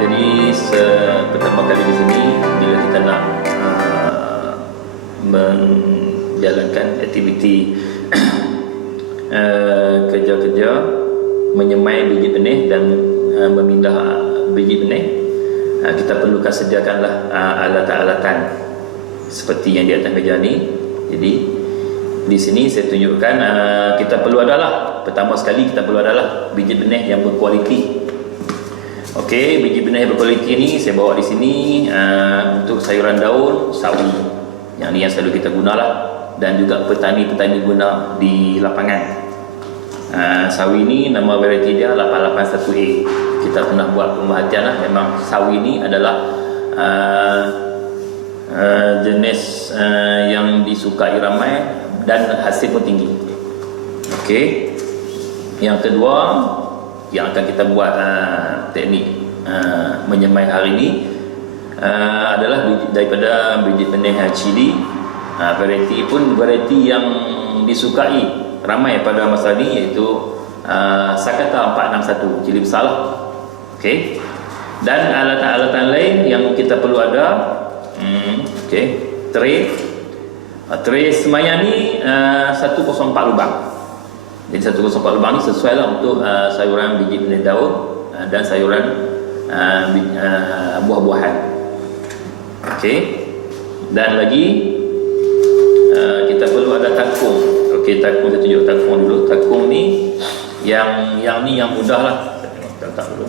Jadi pertama kali di sini bila kita nak menjalankan aktiviti kerja-kerja menyemai biji benih dan memindah biji benih, kita perlukan sediakanlah alatan-alatan seperti yang di atas meja ni. Jadi di sini saya tunjukkan kita perlu adalah, pertama sekali kita perlu adalah biji benih yang berkualiti. Okey, biji benih yang berkualiti ni saya bawa di sini untuk sayuran daun, sawi. Yang ni yang selalu kita gunalah, dan juga petani-petani guna di lapangan. Sawi ni nama variety dia 881A. Kita pernah buat pemerhatian lah, memang sawi ni adalah jenis yang disukai ramai dan hasil pun tinggi. Okey. Yang kedua yang akan kita buat teknik menyemai hari ini adalah daripada biji benih cili. Variety pun variety yang disukai ramai pada masa ni, iaitu Sakata 461, cili besar lah. Okey. Dan alatan-alatan lain yang kita perlu ada, okey, tray semayang ni 104 lubang. Jadi 104 lubang ni sesuai lah untuk sayuran biji benih daun dan sayuran buah-buahan. Okey. Dan lagi kita perlu ada takung. Okey, takung, saya tunjuk takung dulu. Takung ni yang ni yang mudah lah. Saya letak dulu.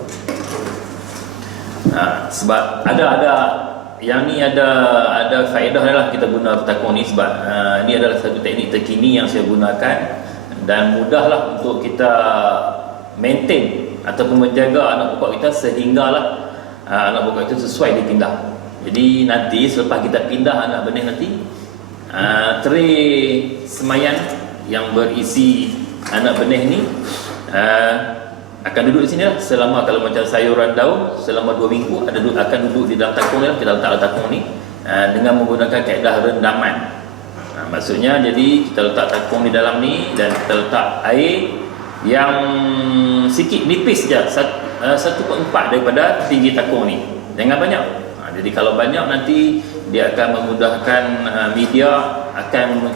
Sebab ada yang ni ada faedah lah kita guna takung ni, sebab ni adalah satu teknik terkini yang saya gunakan dan mudahlah untuk kita maintain ataupun menjaga anak pokok kita sehinggalah anak pokok itu sesuai dipindah. Jadi nanti selepas kita pindah anak benih nanti, tray semayang yang berisi anak benih ni akan duduk di sini lah selama, kalau macam sayuran daun, selama 2 minggu akan duduk di dalam takung ni lah. Kita letak takung ni dengan menggunakan kaedah rendaman. Maksudnya jadi kita letak takung di dalam ni dan kita letak air yang sikit, nipis je, 1/4 daripada tinggi takung ni, jangan banyak. Jadi kalau banyak nanti dia akan memudahkan media akan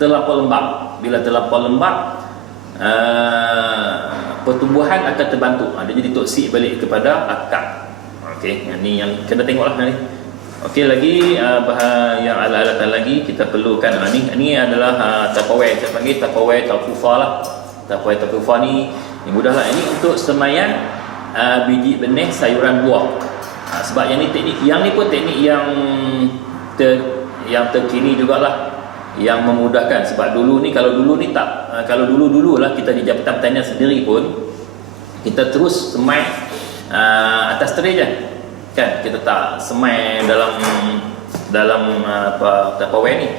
terlampau lembab. Bila terlampau lembab, pertumbuhan akan terbantu. Dia jadi toksik balik kepada akar. Okey, yang ni yang kena tengoklah ni. Okey, lagi yang alat-alatan lagi kita perlukan. Ni adalah Tupperware, saya panggil Tupperware Taukufa lah. Tupperware Taukufa ni mudahlah. Ini untuk semayang biji benih sayuran buah. Sebab yang ni teknik, yang ni pun teknik yang terkini jugalah, yang memudahkan. Sebab dulu ni, kalau dulu lah kita di Jabatan Pertanian sendiri pun kita terus semai atas tray je kan, kita tak semai dalam Tupperware ni.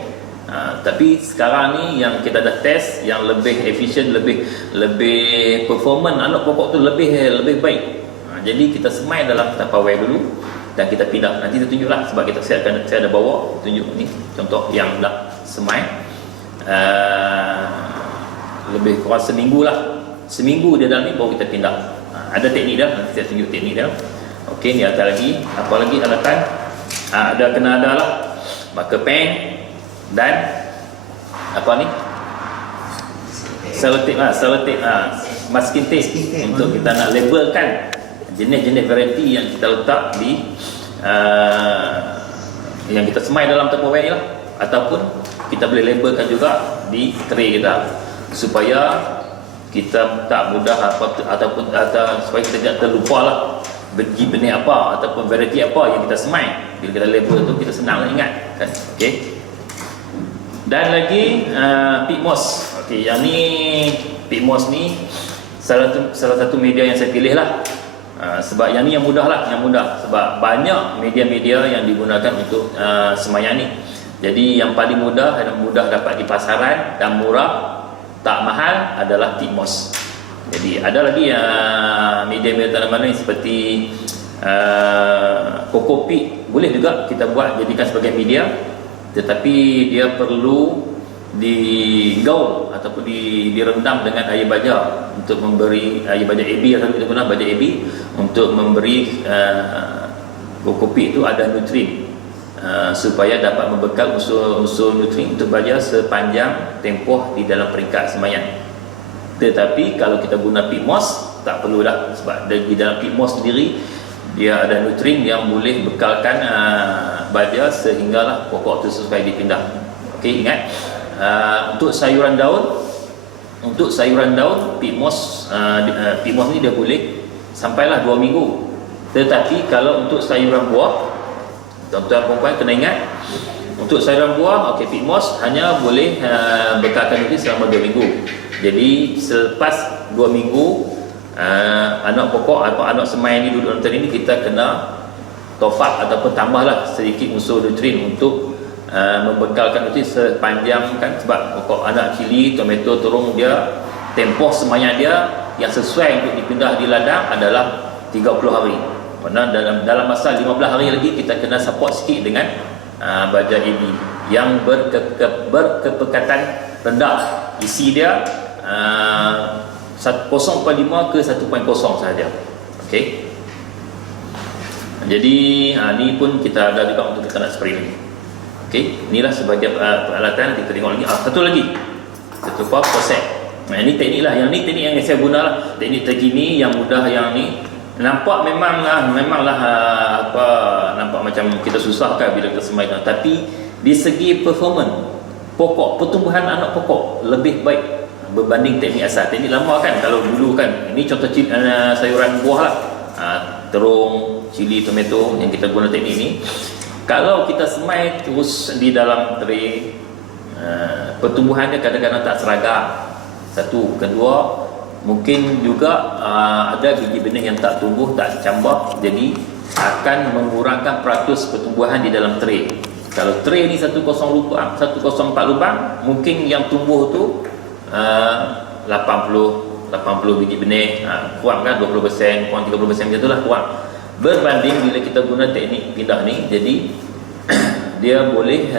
Tapi sekarang ni yang kita dah test, yang lebih efisien, lebih performance anak pokok tu lebih baik. Jadi kita semai dalam Tupperware dulu dan kita pindah. Nanti kita tunjuklah, sebab saya ada bawa tunjuk ni contoh yang dah semai lebih kurang seminggu dia dalam ni, baru kita pindah. Ada teknik dah, nanti saya tunjuk teknik dia. Okey, ni ada lagi, apa lagi alatan? Kena ada lah marker pen dan apa ni, selotip masking tape untuk kita nak labelkan jenis-jenis variety yang kita letak di yang kita semai dalam Tupperware ni lah, ataupun kita boleh labelkan juga di tray kita, supaya kita tak mudah ataupun supaya kita tidak terlupa lah biji benih apa ataupun variety apa yang kita semai. Bila kita label tu, kita senang nak ingat kan. Okey. Dan lagi peat moss. Okey, yang ni peat moss ni salah satu media yang saya pilih lah. Sebab yang ni yang mudah lah, sebab banyak media-media yang digunakan untuk semayang ni. Jadi yang paling mudah dan mudah dapat di pasaran dan murah, tak mahal adalah peat moss. Jadi ada lagi media-media tanaman lain seperti coco peat, boleh juga kita buat jadikan sebagai media, tetapi dia perlu digaul ataupun direndam dengan air baja untuk memberi air baja AB atau kita guna baja AB untuk memberi kopi itu ada nutrien supaya dapat membekal unsur nutrien untuk baja sepanjang tempoh di dalam peringkat semayang. Tetapi kalau kita guna peat moss tak perlu dah, sebab di dalam peat moss sendiri dia ada nutrien yang boleh bekalkan baja sehinggalah pokok itu sesuai dipindah. Okey, ingat untuk sayuran daun peat moss ni dia boleh sampailah 2 minggu. Tetapi kalau untuk sayuran buah, tuan-tuan perempuan kena ingat, untuk sayuran buah peat moss hanya boleh bekalkan itu selama 2 minggu. Jadi selepas 2 minggu anak pokok atau anak semai ni duduk dalam teri ni, kita kena top up ataupun tambahlah sedikit unsur nutrien untuk membekalkan itu sepanjang, kan, sebab pokok anak cili, tomato, terung dia tempoh semayang dia yang sesuai untuk dipindah di ladang adalah 30 hari. Maksudnya dalam masa 15 hari lagi kita kena support sikit dengan baja AB yang berkepekatan rendah. Isi dia 0.5 ke 1.0 sahaja. Okey. Jadi ni pun kita ada juga untuk kita nak spray ni. Okey, inilah sebagai peralatan. Kita tengok lagi satu lagi, satu proses. Ini teknik lah, yang ni teknik yang saya guna lah, teknik terkini yang mudah. Yang ni nampak memanglah nampak macam kita susahkan bila kita semaikan, tapi di segi performance pokok, pertumbuhan anak pokok lebih baik berbanding teknik asal. Teknik lama kan, kalau dulu kan, ini contoh sayuran buah lah, terung, cili, tomato yang kita guna teknik ni. Kalau kita semai terus di dalam tray, pertumbuhannya kadang-kadang tak seragam. Satu, kedua, mungkin juga ada biji benih yang tak tumbuh, tak cambah, jadi akan mengurangkan peratus pertumbuhan di dalam tray. Kalau tray ni 104 lubang, mungkin yang tumbuh tu 80 biji benih, kurang kan 20%, kurang 30% macam itulah, kurang. Berbanding bila kita guna teknik pindah ni, jadi dia boleh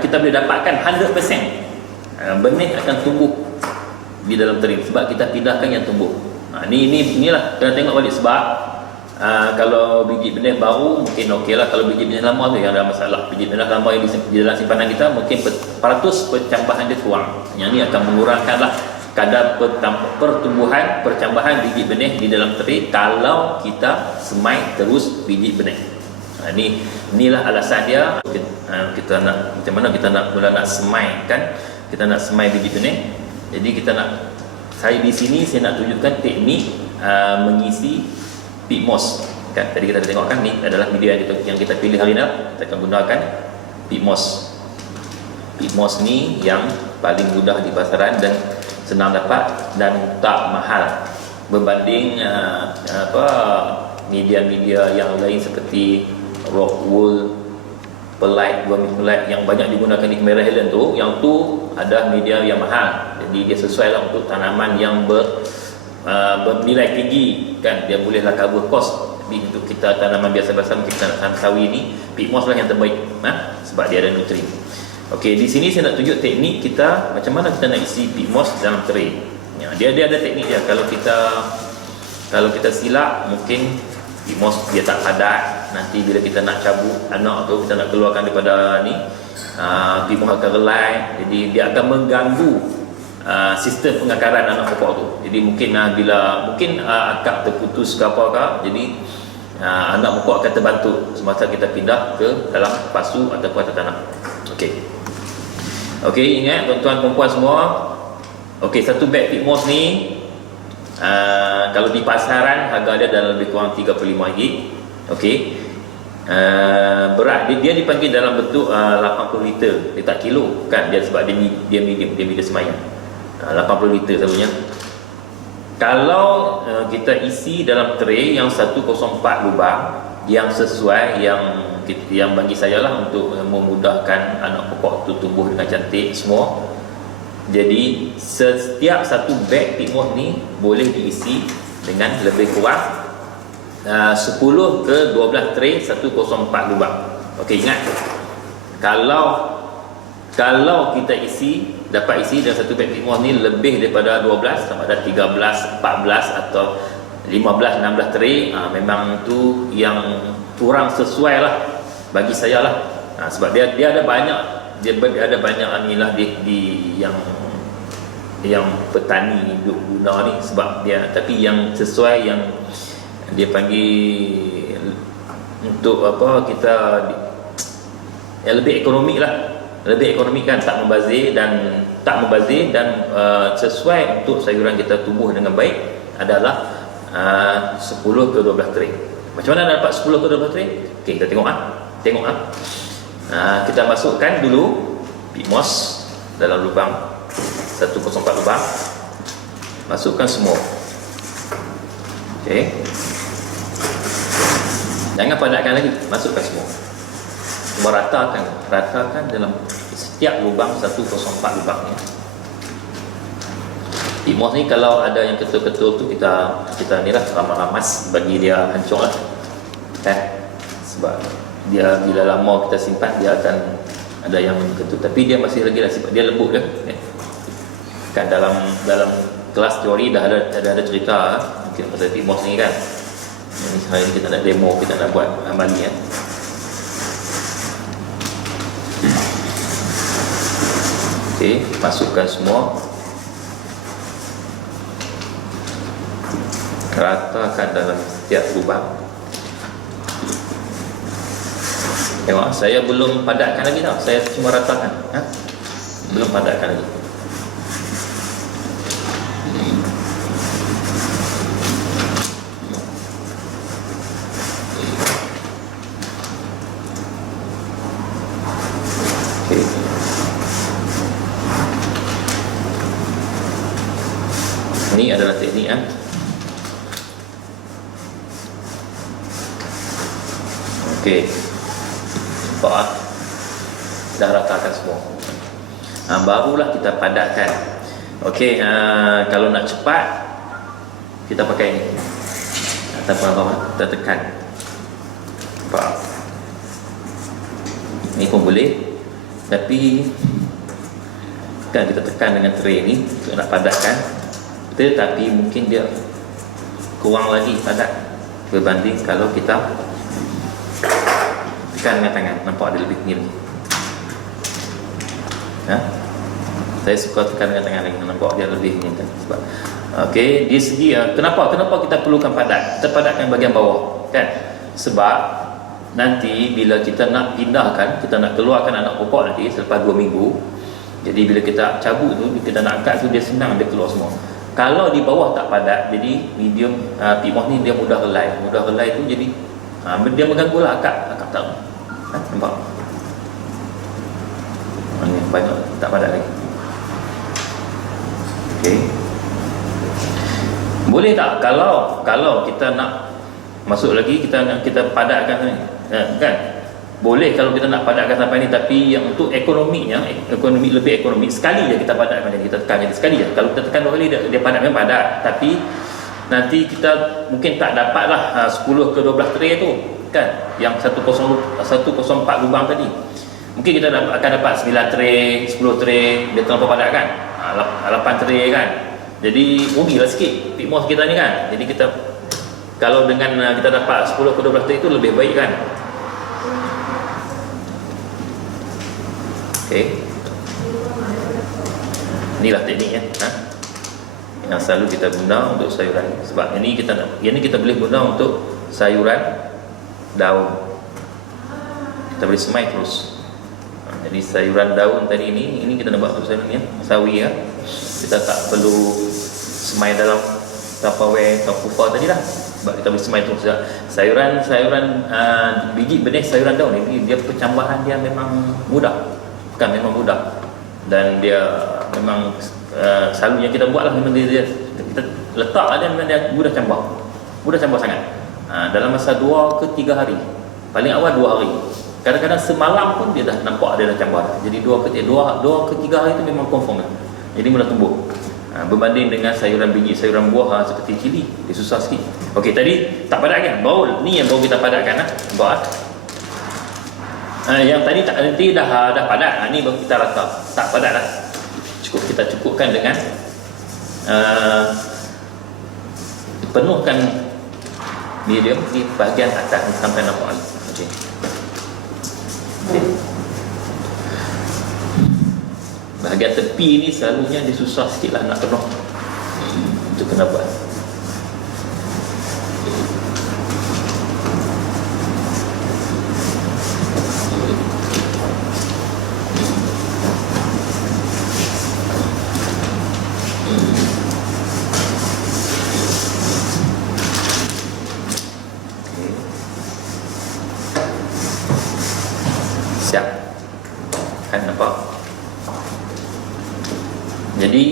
kita boleh dapatkan 100% benih akan tumbuh di dalam teri sebab kita pindahkan yang tumbuh. Inilah kena tengok balik, sebab kalau biji benih baru mungkin okeylah, kalau biji benih lama tu yang ada masalah. Biji benih lama yang di dalam simpanan kita mungkin peratus percambahan dia kurang. Yang ni akan mengurangkanlah kadar pertumbuhan, percambahan biji benih di dalam teri kalau kita semai terus biji benih. Inilah alasan dia. Kita nak macam mana kita nak mula nak semaikan, kita nak semai biji benih. Jadi saya di sini saya nak tunjukkan teknik mengisi peat moss. Kan tadi kita dah tengok kan, ni adalah media yang kita pilih hari ini. Kita akan gunakan peat moss. Peat moss ni yang paling mudah di pasaran dan senang dapat dan tak mahal berbanding media-media yang lain seperti rock wool, perlite, vermiculite yang banyak digunakan di Cameron Highlands tu. Yang tu ada media yang mahal, jadi dia sesuai lah untuk tanaman yang bernilai tinggi, kan, dia bolehlah cover cost. Tapi untuk kita tanaman biasa-biasa, mungkin kita nak tanam sawi ni, peat moss lah yang terbaik, sebab dia ada nutrien. Okey, di sini saya nak tunjuk teknik kita macam mana kita nak isi peat moss dalam tray. Dia ada teknik dia. Kalau kita silap, mungkin peat moss dia tak padat. Nanti bila kita nak cabut anak tu, kita nak keluarkan daripada ni, peat moss akan relai. Jadi dia akan mengganggu sistem pengakaran anak pokok tu. Jadi mungkin bila akak terputus ke apa, jadi anak pokok akan terbantu semasa kita pindah ke dalam pasu ataupun atas tanah. Okey, ingat tuan-tuan perempuan semua. Okey, satu beg peat moss ni kalau di pasaran harga dia dalam lebih kurang 35 ringgit. Okey. Berat dia dipanggil dalam bentuk 80 liter. Dia tak kilo kan, dia sebab dia medium semayang. 80 liter selalunya. Kalau kita isi dalam tray yang 104 lubang yang sesuai, yang bagi saya lah untuk memudahkan anak pokok tu tumbuh dengan cantik semua. Jadi setiap satu beg peat moss ni boleh diisi dengan lebih kurang 10 ke 12 tray 104 lubang. Okey, ingat, kalau Kalau kita dapat isi dalam satu beg Big Moss ni lebih daripada 12, sama ada 13, 14 atau 15, 16 tray, memang tu yang kurang sesuai lah bagi saya lah. Sebab dia ada banyak, ada banyak inilah di yang petani duk guna ni, sebab dia, tapi yang sesuai, yang dia panggil untuk apa, kita yang lebih ekonomik lah, lebih ekonomik kan, tak membazir dan sesuai untuk sayuran kita tumbuh dengan baik adalah 10 ke 12 tray. Macam mana nak dapat 10 ke 12 tray? Okey, kita tengok kita masukkan dulu Big Moss dalam lubang 104 lubang, masukkan semua. Okey, jangan padatkan lagi, masukkan semua, ratakan dalam setiap lubang 104 lubang ni. Big Moss ni kalau ada yang ketul-ketul tu kita ni lah ramas bagi dia hancur lah kan, sebab dia bila lama kita simpan dia akan ada yang ketul, tapi dia masih lagi lah, sebab dia lembut kan. Dalam kelas teori dah ada cerita mungkin pasal Big Moss ni kan. Ini hari ni kita nak demo, kita nak buat amali Okey, masukkan semua, ratakan dalam setiap lubang. Tengok, saya belum padatkan lagi tau, saya cuma ratakan, belum padatkan lagi. Okay. Ini adalah teknik Okey, nampak dah ratakan semua. Barulah kita padatkan. Okey, kalau nak cepat kita pakai ini ataupun apa, kita tekan. Nampak? Ini pun boleh, tapi kan kita tekan dengan tray ni untuk nak padatkan, tetapi mungkin dia kurang lagi padat berbanding kalau kita tekan dengan tangan. Nampak ada lebih ni lagi. Saya suka tekan dengan tangan lagi, nampak dia lebih ni kan. Sebab okey, di segi kenapa kita perlukan padat? Kita padatkan bahagian bawah kan, sebab nanti bila kita nak pindahkan, kita nak keluarkan anak pokok nanti selepas 2 minggu. Jadi bila kita cabut tu, kita nak angkat tu, dia senang, dia keluar semua. Kalau di bawah tak padat, jadi medium Big Moss ni dia mudah helai tu, jadi dia mengganggulah akak tak. Nampak? Ni banyak tak padat lagi. Okey. Boleh tak kalau kita nak masuk lagi, kita padatkan ni, kan? Boleh kalau kita nak padatkan sampai ni, tapi yang untuk lebih ekonomi, sekali je kita padatkan, jadi kita tekan sekali je. Kalau kita tekan 2 kali dia padat, memang padat, tapi nanti kita mungkin tak dapatlah 10 ke 12 tray tu kan, yang 104 lubang tadi. Mungkin kita akan dapat 9 tray, 10 tray, dia terlalu padat kan, 8 tray kan. Jadi rugilah sikit Big Moss kita ni kan. Jadi kita, kalau dengan kita dapat 10 ke 12 tray itu lebih baik kan. Okey, inilah tekniknya yang selalu kita guna untuk sayuran. Sebab ini kita boleh guna untuk sayuran daun, kita boleh semai terus. Jadi sayuran daun tadi ini kita nak buat untuk sayuran ni sawi kita tak perlu semai dalam Tupperware atau kufa tadi lah, sebab kita boleh semai terus. Sayuran biji benih sayuran daun ini, dia pencambahan dia memang mudah, memang mudah, dan dia memang selalunya kita buat lah, memang dia kita letak dia, memang dia mudah cambah sangat. Dalam masa 2 ke 3 hari, paling awal 2 hari, kadang-kadang semalam pun dia dah nampak dia dah cambah. Jadi 2 ke 3 hari itu memang confirm lah. Jadi mudah tumbuh. Berbanding dengan sayuran biji, sayuran buah seperti cili, dia susah sikit. Okey, tadi tak padat kan? Ni yang baru kita padatkan nampak Yang tadi tak nanti dah padat. Ni baru kita rata. Tak padat lah. Cukup kita cukupkan dengan penuhkan medium di bahagian atas ni sampai nampak lagi. Okey. Okay. Bahagian tepi ni selalunya dia susah sikit lah nak penuh. Itu kena buat. Siap. Kan nampak? Jadi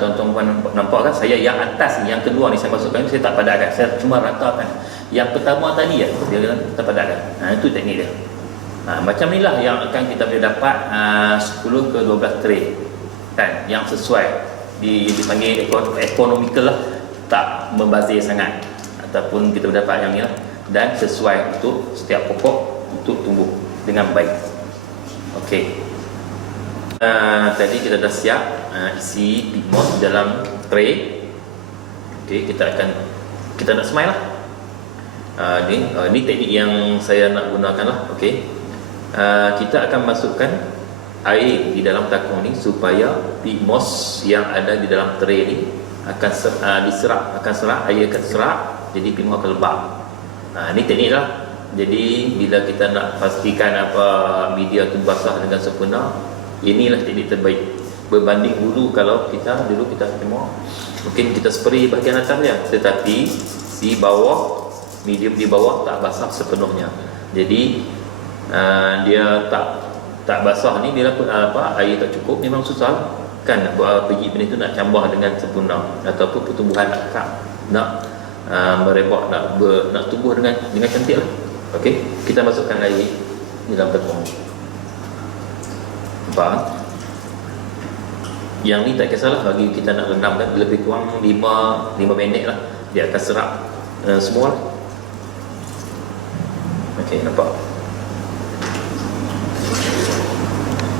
tuan-tuan nampak kan, saya yang atas ni, yang kedua ni saya masukkan, saya tak padatkan, saya cuma ratakan. Yang pertama tadi ya, dia tak padatkan. Itu teknik dia. Macam inilah yang akan kita boleh dapat 10 ke 12 tray kan, yang sesuai dipanggil economical lah, tak membazir sangat, ataupun kita dapat yang ni lah, dan sesuai untuk setiap pokok untuk tumbuh dengan baik. Okey. Tadi kita dah siap isi pig moss dalam tray. Okey, kita nak semai lah. Ni teknik yang saya nak gunakan lah. Okey. Kita akan masukkan air di dalam takung ni supaya pig moss yang ada di dalam tray ni akan diserap, air akan serap, jadi pig moss akan lembab. Ni teknik lah. Jadi bila kita nak pastikan media tu basah dengan sempurna, inilah teknik terbaik. Berbanding dulu kalau kita cuma mungkin kita spray bahagian atas dia, tetapi di bawah, medium di bawah tak basah sepenuhnya. Jadi dia tak basah ni, bila air tak cukup, memang susah kan biji benih tu nak cambah dengan sempurna, ataupun pertumbuhan nak merebak, nak tumbuh dengan cantik lah. Okey, kita masukkan air di dalam takung. Nampak? Yang ni tak kisahlah, bagi kita nak rendamkan lebih kurang 5 minit lah, dia akan serap semua lah. Okey, nampak?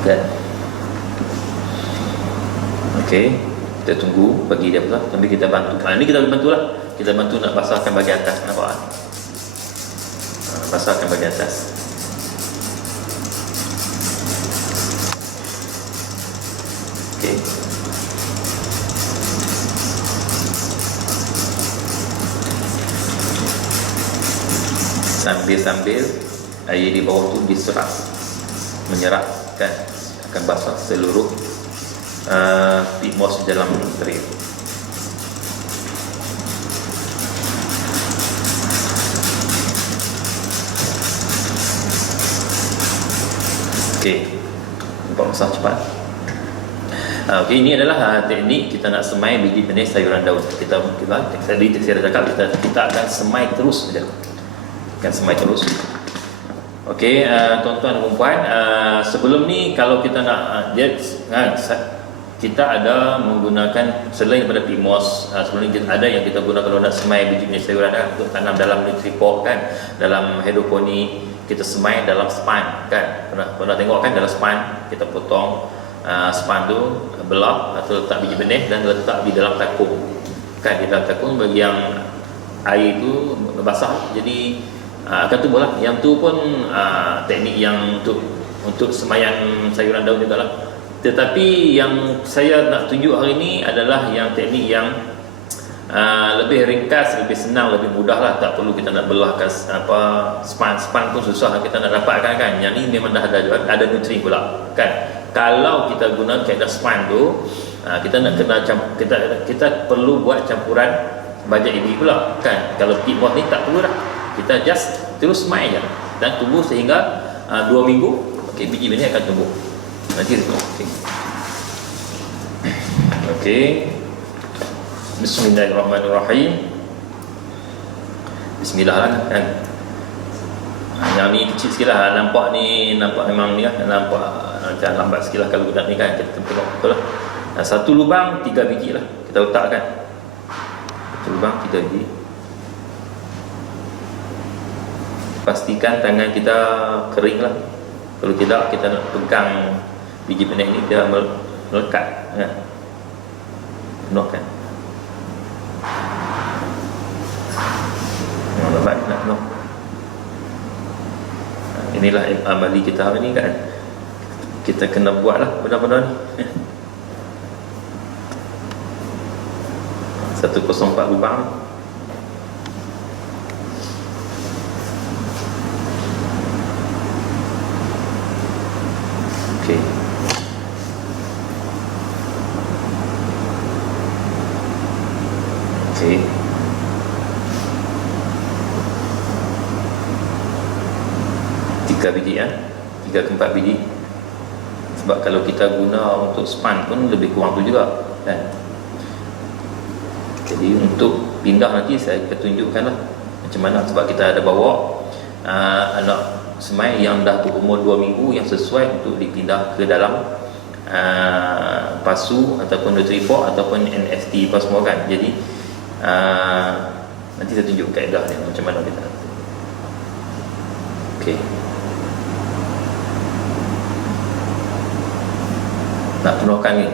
Kan? Okey, kita tunggu bagi dia basah, sambil kita bantu. Ni kita bantulah. Kita bantu nak basahkan bahagian atas, nampak? Basahkan bahagian atas. Okey. Sambil air di bawah tu diserap, menyerap kan, akan basah seluruh pig moss dalam tray. Okey, nampak basah cepat. Okey, ini adalah teknik kita nak semai biji benih sayuran daun. Tadi saya dah cakap, kita akan semai terus saja. Akan semai terus. Okey, tuan-tuan dan puan, sebelum ni kalau kita nak kita ada menggunakan selain daripada pig moss, sebelum ni ada yang kita guna kalau nak semai biji benih sayuran untuk tanam dalam Nutri-Pot kan, dalam hidroponik. Kita semai dalam span kan, pernah tengok kan, dalam span kita potong span tu, belah atau letak biji benih dan letak di dalam takung kan, di dalam takung bagi yang air tu basah, jadi akan tumbuh lah. Yang tu pun teknik yang untuk semaian sayuran daun juga lah. Tetapi yang saya nak tunjuk hari ni adalah yang teknik yang lebih ringkas, lebih senang, lebih mudah lah. Tak perlu kita nak belahkan span pun susah kita nak dapatkan kan. Yang ni memang dah ada nutri pula kan. Kalau kita guna kaedah span tu, kita nak kita perlu buat campuran baja ini pula kan. Kalau pig moss ni tak perlu dah, kita just terus semai je dan tumbuh sehingga 2 minggu. Okey, biji benih akan tumbuh nanti. Okey. Bismillahirrahmanirrahim. Bismillah lah kan. Yang ni kecil sikit lah, nampak memang ni lah, nampak macam lambat sikit lah kalau budak ni kan. Kita tengok betul lah. Satu lubang 3 biji lah kita letakkan. Satu lubang 3 biji. pastikan tangan kita kering lah. Kalau tidak, kita nak pegang biji benih ni, dia melekat ya. Penuhkan. Lambat nak penuh. Inilah amali kita hari ni kan. Kita kena buat lah benda-benda ni. 104 lubang. Okey. Okey. Tiga biji ya. 3 ke 4 biji. Sebab kalau kita guna untuk span pun lebih kurang tu juga kan. Jadi untuk pindah nanti saya akan tunjukkan lah macam mana, sebab kita ada bawa anak semai yang dah berumur 2 minggu yang sesuai untuk dipindah ke dalam pasu ataupun Nutriport ataupun NST apa semua kan. Jadi nanti saya tunjuk kaedah dia macam mana kita. Okey. Nak penuhkan ni.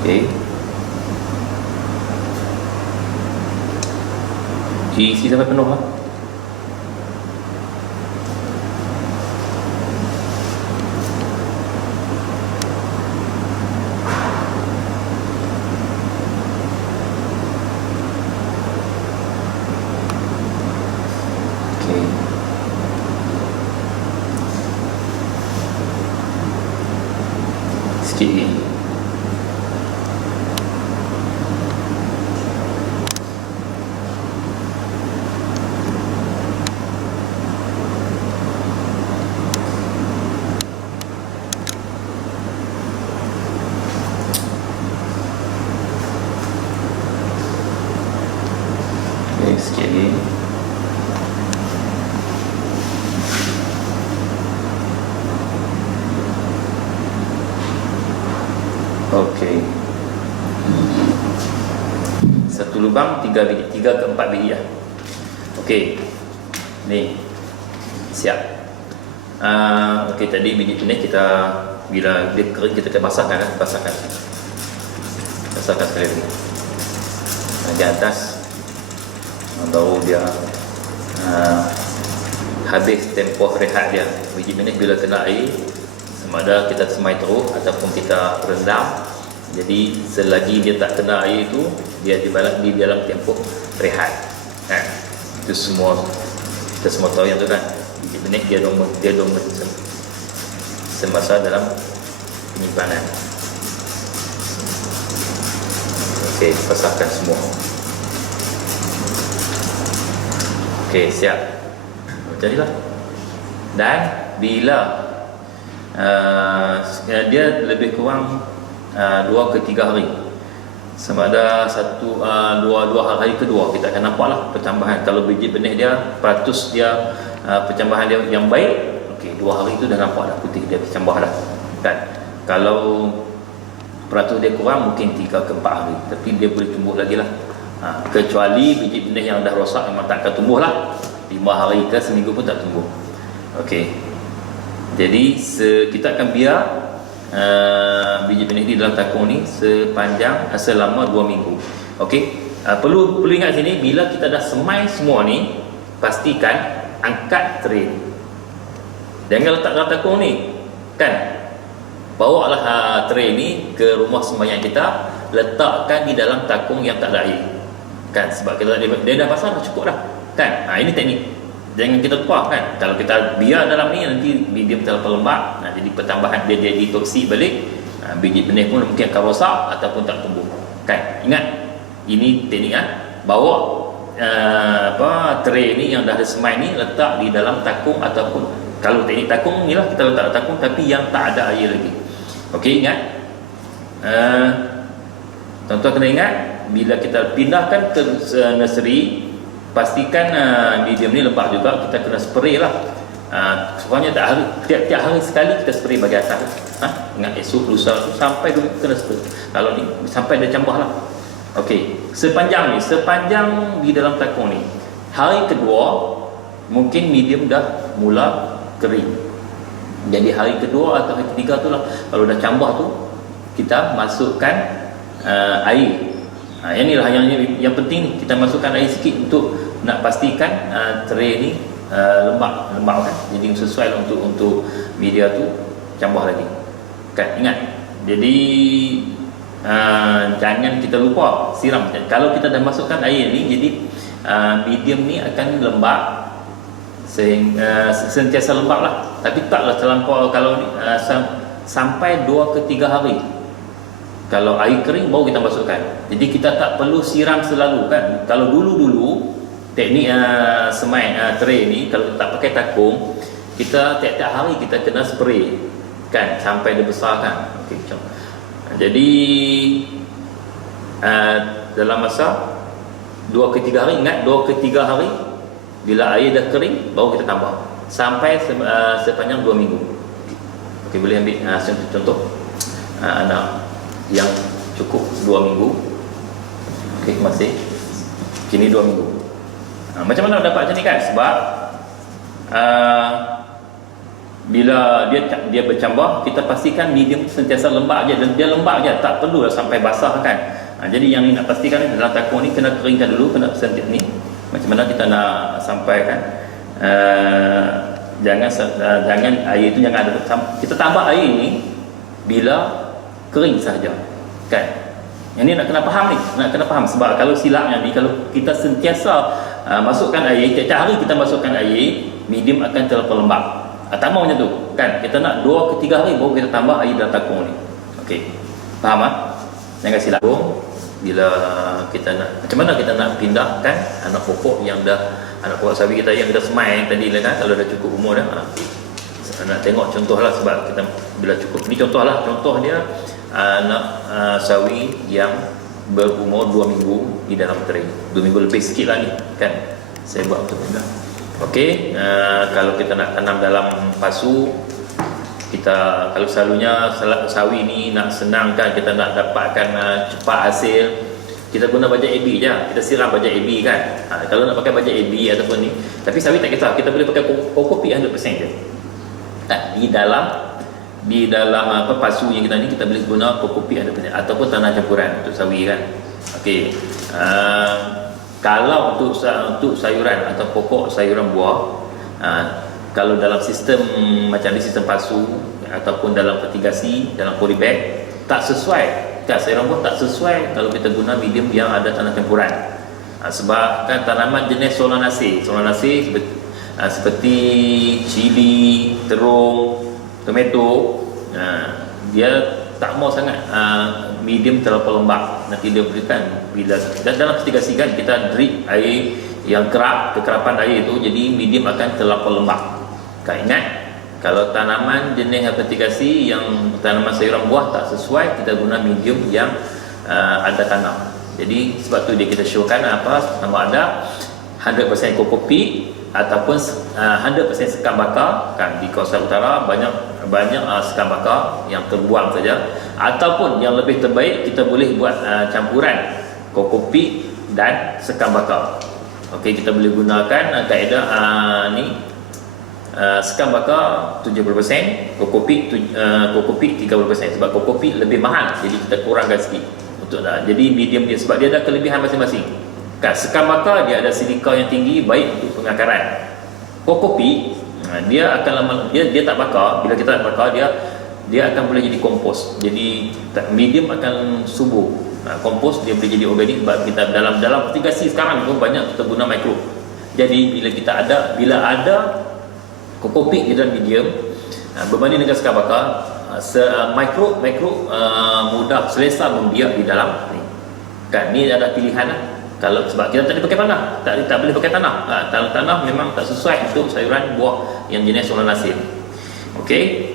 Okey. Diisi sampai penuh lah. Okey. Sikit lagi. Sikit lagi. Okey. Satu lubang 3 biji, 3 ke 4 biji lah. Okey. Ni. Siap. Okey, tadi biji benih kita bila dia kering kita akan basahkan kan, basahkan sekali lagi. Di atas baru dia habis tempoh rehat dia. Biji benih bila kena air, sama ada kita semai terus ataupun kita rendam. Jadi selagi dia tak kena air itu, dia di dalam tempoh rehat kan. Itu semua kita semua tahu yang tu kan. Biji benih dia dormant semasa dalam penyimpanan. Okey, basahkan semua. Okey, siap. Macam inilah. Dan bila dia lebih kurang 2 ke 3 hari, sama ada dua hari kedua kita akan nampaklah pertambahan. Kalau biji benih dia peratus dia pertambahan dia yang baik, okey, 2 hari tu dah nampak dah putih dia bertambah dah kan. Kalau peratus dia kurang mungkin 3 ke 4 hari, tapi dia boleh tumbuh lagi lah. Kecuali biji benih yang dah rosak memang tak akan tumbuh lah, 5 hari ke seminggu pun tak tumbuh. Okey, jadi kita akan biar biji benih di dalam takung ni selama 2 minggu. Okey, perlu ingat sini, bila kita dah semai semua ni, pastikan angkat tray, jangan letak dalam takung ni kan. Bawalah tray ni ke rumah sembahyang kita, letakkan di dalam takung yang tak ada air kan, sebab kita dia dah basah dah, cukup dah kan. Ini teknik, jangan kita tumpah kan. Kalau kita biar dalam ni, nanti dia terlalu lembab, jadi pertambahan dia jadi toksik balik, biji benih pun mungkin akan rosak ataupun tak tumbuh kan. Ingat, ini teknik bawa tray ni yang dah ada semai ni, letak di dalam takung, ataupun kalau teknik takung ni lah, kita letak takung tapi yang tak ada air lagi. Okey, ingat, tuan-tuan kena ingat, bila kita pindahkan ke nursery, pastikan medium ni lembab juga, kita kena spray lah Sebenarnya tak hari, tiap hari sekali kita spray bagi atas. Ingat esok, lusa tu sampai 2 minggu kena spray. Kalau ni sampai dia cambah lah. Okey, sepanjang di dalam takung ni, hari kedua mungkin medium dah mula kering. Jadi hari kedua atau hari ketiga tu lah, kalau dah cambah tu, kita masukkan air. Yang ni lah yang penting ni, kita masukkan air sikit untuk nak pastikan tray ni lembab kan. Jadi sesuai untuk media tu cambah lagi. Kan, ingat. Jadi jangan kita lupa siram. Kalau kita dah masukkan air ni, jadi medium ni akan lembab sentiasa lembab lah. Tapi taklah terlampau. Kalau sampai 2 ke 3 hari. Kalau air kering baru kita masukkan. Jadi kita tak perlu siram selalu kan. Kalau dulu teknik semai tray ni, kalau tak pakai takung, kita tiap-tiap hari kita kena spray kan sampai dia besar kan. Okey, jadi dalam masa 2 ke 3 hari, ingat 2 ke 3 hari, bila air dah kering baru kita tambah sampai sepanjang 2 minggu. Okey, boleh ambil contoh anak yang cukup 2 minggu. Okey, masih kini 2 minggu. Macam mana dapat macam ni kan? Sebab bila dia bercambah, kita pastikan medium sentiasa lembab je, dan dia lembab je, tak perlu sampai basah kan. Jadi yang ni nak pastikan ni, dalam takung ni kena keringkan dulu, kena sentit ni. Macam mana kita nak sampaikan, jangan air tu jangan ada, kita tambah air ni bila kering sahaja kan. Yang ni nak kena faham, sebab kalau silapnya ni, kalau kita sentiasa masukkan air, tiap hari kita masukkan air, medium akan terlalu lembab. Tak mau macam tu kan. Kita nak 2 ke 3 hari baru kita tambah air dalam takung ni. Okey, faham ah? Jangan silap. Bila kita nak, macam mana kita nak pindahkan anak pokok anak pokok sawi kita yang kita semai tadi lah kan, kalau dah cukup umur dah. Nak tengok contoh lah, sebab kita bila cukup ni contoh dia anak sawi yang berumur 2 minggu di dalam tray. 2 minggu lebih sikit lah ni kan, saya buat untuk pindah. Okey, kalau kita nak tanam dalam pasu, kita kalau selalunya sawi ni nak senang kan, kita nak dapatkan cepat hasil, kita guna baja AB je, kita siram baja AB kan. Kalau nak pakai baja AB ataupun ni, tapi sawi tak kisah, kita boleh pakai kokopit 100% je. Di dalam pasu yang kita ni, kita boleh guna kokopit 100% ataupun tanah campuran untuk sawi kan. Okey, kalau untuk sayuran atau pokok sayuran buah, kalau dalam sistem macam ni, sistem pasu ataupun dalam fertigasi, dalam polybag, tak sesuai kan, sayuran buah tak sesuai kalau kita guna medium yang ada tanah campuran. Sebab kan tanaman jenis solanacea seperti cili, terung, tomato, dia tak mau sangat medium terlalu lembab. Nanti dia berikan bila dalam fertigasi kan, kita drip air yang kekerapan air itu, jadi medium akan terlalu lembab. Kau ingat, kalau tanaman jenis fertigasi yang tanaman sayuran buah tak sesuai, kita guna medium yang ada tanam. Jadi sebab tu kita showkan sama ada 100% kokopit ataupun 100% sekam bakar kan. Di kawasan utara banyak sekam bakar yang terbuang saja, ataupun yang lebih terbaik kita boleh buat campuran kokopit dan sekam bakar. Okey, kita boleh gunakan kaedah sekam bakar 70%, kokopit 30%, sebab kokopit lebih mahal, jadi kita kurangkan sikit untuk jadi medium dia, sebab dia ada kelebihan masing-masing kan. Sekam bakar dia ada silika yang tinggi, baik untuk pengakaran. Kokopit dia akan lama, dia tak bakar. Bila kita bakar, dia akan boleh jadi kompos. Jadi medium akan subur. Kompos dia boleh jadi organik, sebab kita dalam fertigasi sekarang pun banyak kita guna mikro. Jadi bila ada kokopit di dalam medium, berbanding dengan sekam bakar, mikro mudah selesa membiak di dalam ni kan. Ni ada pilihan lah. Kalau sebab kita tadi pakai tanah, tak boleh pakai tanah. Tanah memang tak sesuai untuk sayuran buah yang jenis solanacea. Okey,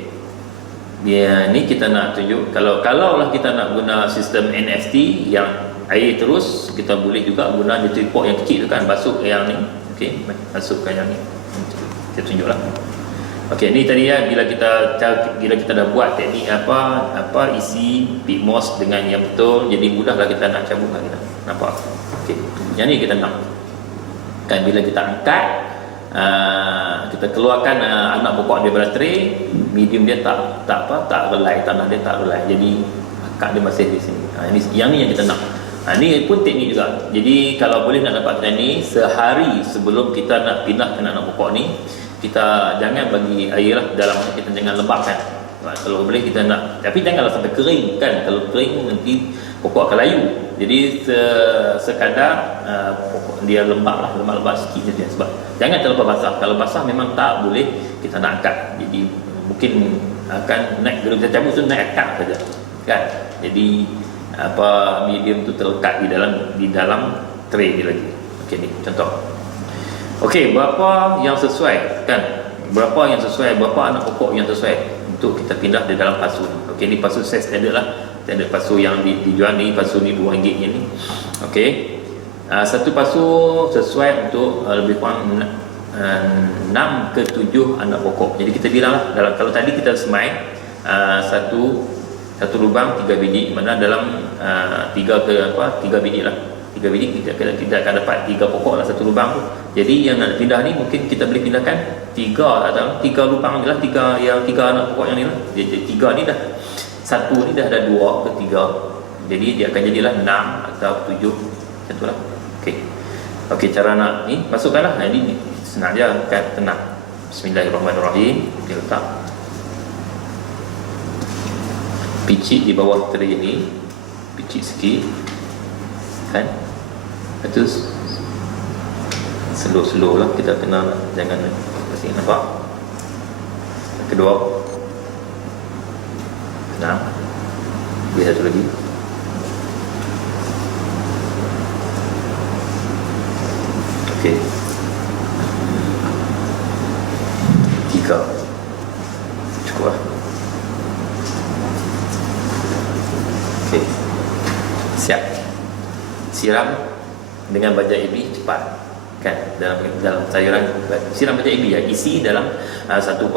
ni kita nak tunjuk, kalau lah kita nak guna sistem NFT yang air terus, kita boleh juga guna di pot yang kecil tu kan, basuh yang ni. Okey, masukkan yang ni, kita tunjuklah. Okey, ni tadi ya, bila kita dah buat teknik isi big moss dengan yang betul, jadi mudahlah kita nak cabut lah kita. Nampak? Okey. Yang ni kita nak kan, bila kita angkat, kita keluarkan anak pokok daripada tray, medium dia tak relai, tanah dia tak relai, jadi akar dia masih di sini. Yang ni yang kita nak. Ni pun teknik juga. Jadi kalau boleh nak dapatkan ni, sehari sebelum kita nak pindahkan anak pokok ni, kita jangan bagi air lah dalam, kita jangan lembabkan. Kalau boleh kita nak, tapi janganlah sampai kering kan. Kalau kering nanti pokok akan layu. Jadi sekadar pokok dia lembab sikit saja, sebab jangan terlalu basah. Kalau basah memang tak boleh kita nak angkat. Jadi mungkin akan naik, kalau kita cabut tu naik akar saja kan. Jadi medium tu terlekat di dalam tray ni lagi. Okey, ni contoh. Okey, berapa yang sesuai kan? Berapa yang sesuai, berapa anak pokok yang sesuai untuk kita pindah di dalam pasu ni. Okey, ni pasu set standard lah. Standard pasu yang dijual ni, pasu ni RM2 ni. Okey. Satu pasu sesuai untuk lebih kurang 6 ke 7 anak pokok. Jadi kita bilang lah, kalau tadi kita semai satu lubang 3 biji, mana dalam 3 biji lah. 3 biji kita akan dapat 3 pokok lah satu lubang tu. Jadi yang nak pindah ni mungkin kita boleh pindahkan 3 lubang je lah, 3 anak pokok yang ni lah. Jadi 3 ni dah, satu ni dah ada 2 ke 3. Jadi dia akan jadilah 6 atau 7 macam tu lah. Okey, cara nak ni masukkanlah. Ini senang je kan, tenang. Bismillahirrahmanirrahim. Kita letak picit di bawah tray ni, picit sikit kan. Lepas slow lah, kita kena jangan kasi, nampak. Kedua, nah, biar satu lagi. Okey, 3 cukup lah. Okey, siap. Siram dengan bajak ebi cepat kan, dalam sayuran. Siram bajak ebi ya, isi dalam 1.5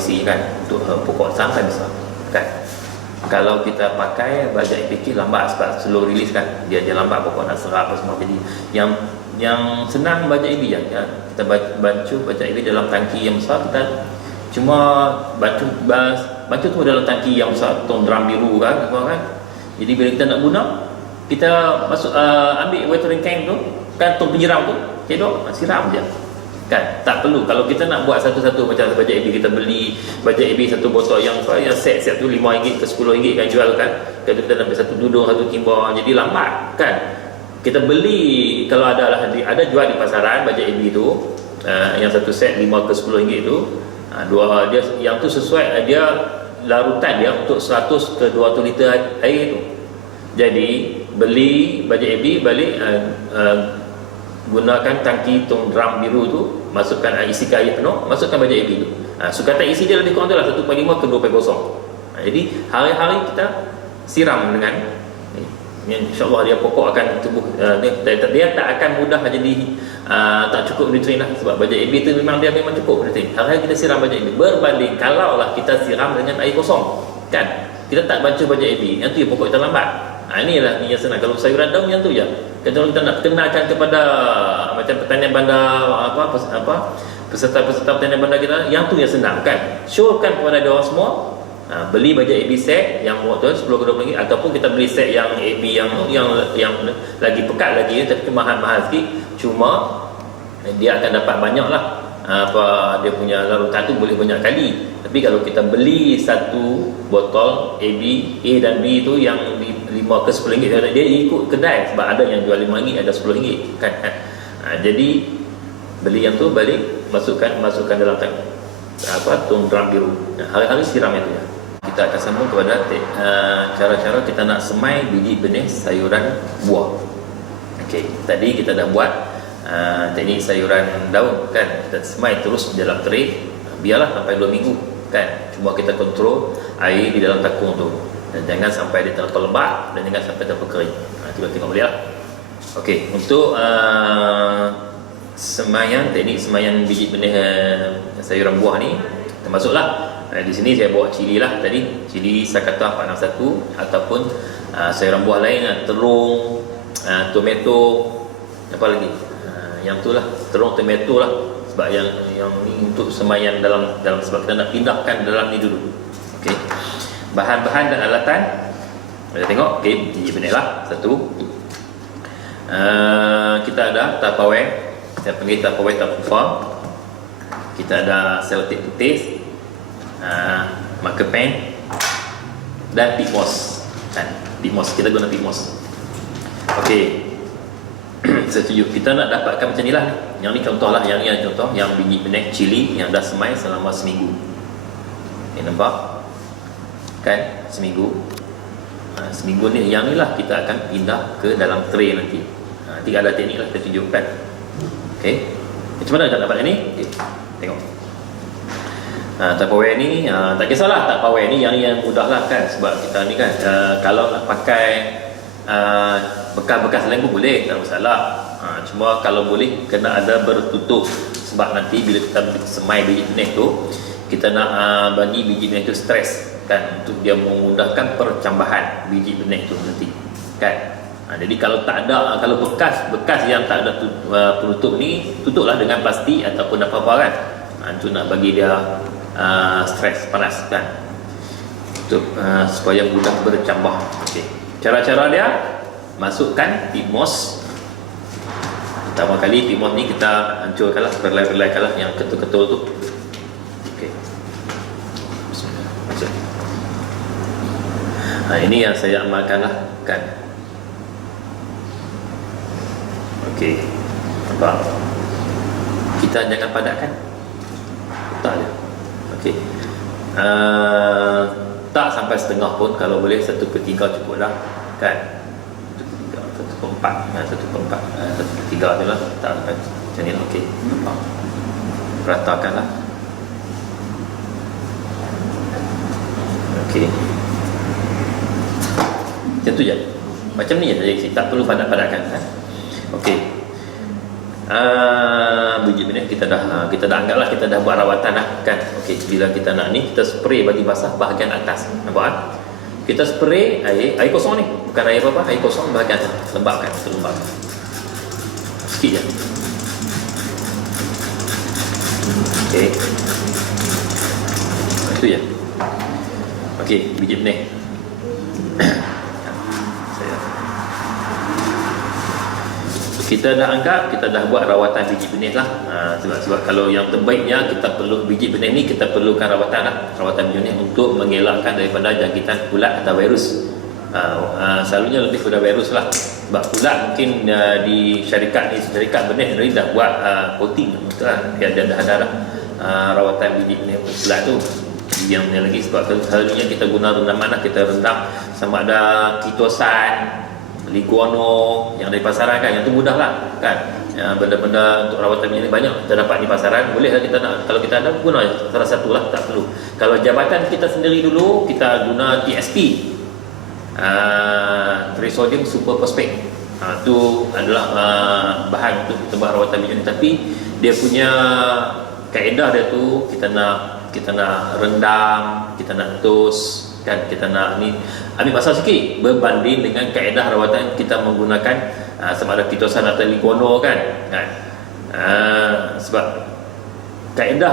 isi kan, untuk pokok sampai besar kan. Kalau kita pakai bajak ebi lambat, sebab slow release kan, dia lambat pokok nak serap apa semua. Jadi yang senang bajak ebi ya, kita bancuh bajak ebi dalam tangki yang besar. Kita cuma bancuh tu dalam tangki yang besar, tong drum biru kan. Jadi bila kita nak guna, kita ambil watering can tu kan, tong penyiram tu, cedok siram je kan. Tak perlu, kalau kita nak buat satu-satu macam bajak ebi, kita beli bajak ebi satu botol yang set tu RM5 ke RM10 kan jual kan. Kalau kita nak ambil satu dudung, satu timba, jadi lambat kan. Kita beli, kalau ada jual di pasaran bajak ebi tu, yang satu set RM5 ke RM10 tu, dia yang tu sesuai, dia larutan dia untuk 100 ke 200 liter air tu. Jadi beli bajak ebi, balik gunakan tangki tong drum biru tu, masukkan isikan air penuh, masukkan bajak ebi tu. Sukatan isi dia lebih kurang tu lah 1.5 ke 2.0. Jadi hari-hari kita siram dengan insya-Allah dia pokok akan tumbuh. Dia tak akan mudah jadi tak cukup nutrien lah, sebab bajak ebi tu memang cukup nutrien. Hari-hari kita siram bajak ebi, berbanding kalau lah kita siram dengan air kosong kan, kita tak bancuh bajak ebi, yang tu ya pokok kita lambat. Inilah ni yang senang. Kalau sayuran daun yang tu je. Kalau kita nak kenalkan kepada macam petanian bandar, peserta-peserta petanian bandar kita, yang tu yang senang kan. Showkan kepada dia orang semua, beli bajak ebi set yang muat tu 10 ke 20 ringgit, ataupun kita beli set yang ebi yang lagi pekat lagi, tapi mahal sikit. Cuma dia akan dapat banyak lah. Dia punya larutan tu boleh banyak kali. Tapi kalau kita beli satu botol AB A dan B tu yang 5 ke 10 ringgit, dia ikut kedai, sebab ada yang jual 5 ringgit, ada 10 ringgit kan. Jadi beli yang tu, balik masukkan dalam tong drum biru. Hari-hari siram itu ya. Kita akan sambung kepada cara-cara kita nak semai biji benih sayuran buah. Okey, tadi kita dah buat teknik sayuran daun kan, kita semai terus dalam tray, biarlah sampai 2 minggu kan. Cuma kita kontrol air di dalam takung tu, dan jangan sampai dia terlalu lembab, dan jangan sampai terlalu kering. Itu kita tengok boleh lah. Okey, untuk teknik semaian biji benih sayuran buah ni, termasuklah di sini saya bawa cili lah tadi, cili Sakata 461 ataupun sayuran buah lain, terung, tomato, apa lagi, yang tu lah, terung, tomato lah, sebab yang ni untuk semayan dalam sebab kita nak pindahkan dalam ni dulu. Okey, bahan-bahan dan alatan kita tengok. Okey, biji benih lah satu. Kita ada Tupperware, saya panggil Tupperware Tupperware. Kita ada selotip putih, marker pen dan pitmos. Pitmos, kita guna pitmos. Okey, saya tunjuk kita nak dapatkan macam ni lah. Yang ni contoh lah, yang ni contoh, yang biji benih cili yang dah semai selama seminggu. Nampak kan, seminggu. Seminggu ni, yang ni lah kita akan pindah ke dalam tray nanti. Nanti ada teknik lah kita tunjukkan. Okey, macam mana kita dapat ni? Okay, tengok. Tupperware ni, tak kisahlah Tupperware ni, yang mudah lah kan, sebab kita ni kan, kalau nak pakai bekas-bekas lain pun boleh, tak masalah. Cuma kalau boleh kena ada bertutup, sebab nanti bila kita semai biji benih tu, kita nak bagi biji benih tu stres kan, untuk dia memudahkan percambahan biji benih tu nanti kan. Jadi kalau tak ada, kalau bekas yang tak ada penutup ni, tutuplah dengan plastik ataupun apa-apa kan, untuk nak bagi dia stres panas kan, untuk supaya mudah bercambah. Okey, cara-cara dia, masukkan pitmos. Pertama kali pitmos ni kita hancurkanlah, berlai-berlaikanlah yang ketul-ketul tu. Okey, ini yang saya amalkan lah kan. Okey, nampak? Kita jangan padatkan, tak ada. Okey, tak sampai setengah pun, kalau boleh 1/3 cukup dah kan. 1/4, 1/3 je lah, tak sampai macam ni lah. Okey, nampak? Ratakan lah. Okey, macam tu je, macam ni je, tak perlu padat-padatkan kan. Okey, biji benih kita dah anggaplah kita dah buat rawatan lah kan. Okey, bila kita nak ni, kita spray bagi basah bahagian atas, nampak kan? Kita spray air kosong ni, bukan air apa-apa, air kosong bahagian atas, lembabkan, terlembabkan sikit je. Okey, itu je. Okey, biji benih kita dah anggap, kita dah buat rawatan biji benih lah. Sebab kalau yang terbaiknya, kita perlu biji benih ni, kita perlukan rawatan lah, rawatan biji benih untuk mengelakkan daripada jangkitan kulat atau virus. Selalunya lebih kepada virus lah, sebab kulat mungkin di syarikat benih ni dah buat coating, betul lah, dia dah ada rawatan biji benih kulat tu. Yang ni lagi, sebab selalunya kita guna rendaman lah, kita rendam sama ada kitosan, liguano yang dari pasaran kan, yang tu mudah lah kan. Benda-benda untuk rawatan ini banyak kita dapat di pasaran. Boleh lah kita nak, kalau kita ada, guna salah satu lah, tak perlu. Kalau jabatan kita sendiri dulu, kita guna TSP, Trisodium Super Phosphate. Tu adalah bahan untuk kita buat rawatan biji, tapi dia punya kaedah dia tu, kita nak rendam, kita nak tos kan, kita nak ni ambil masa sikit berbanding dengan kaedah rawatan kita menggunakan sama ada kitosan atau liguano kan. Sebab kaedah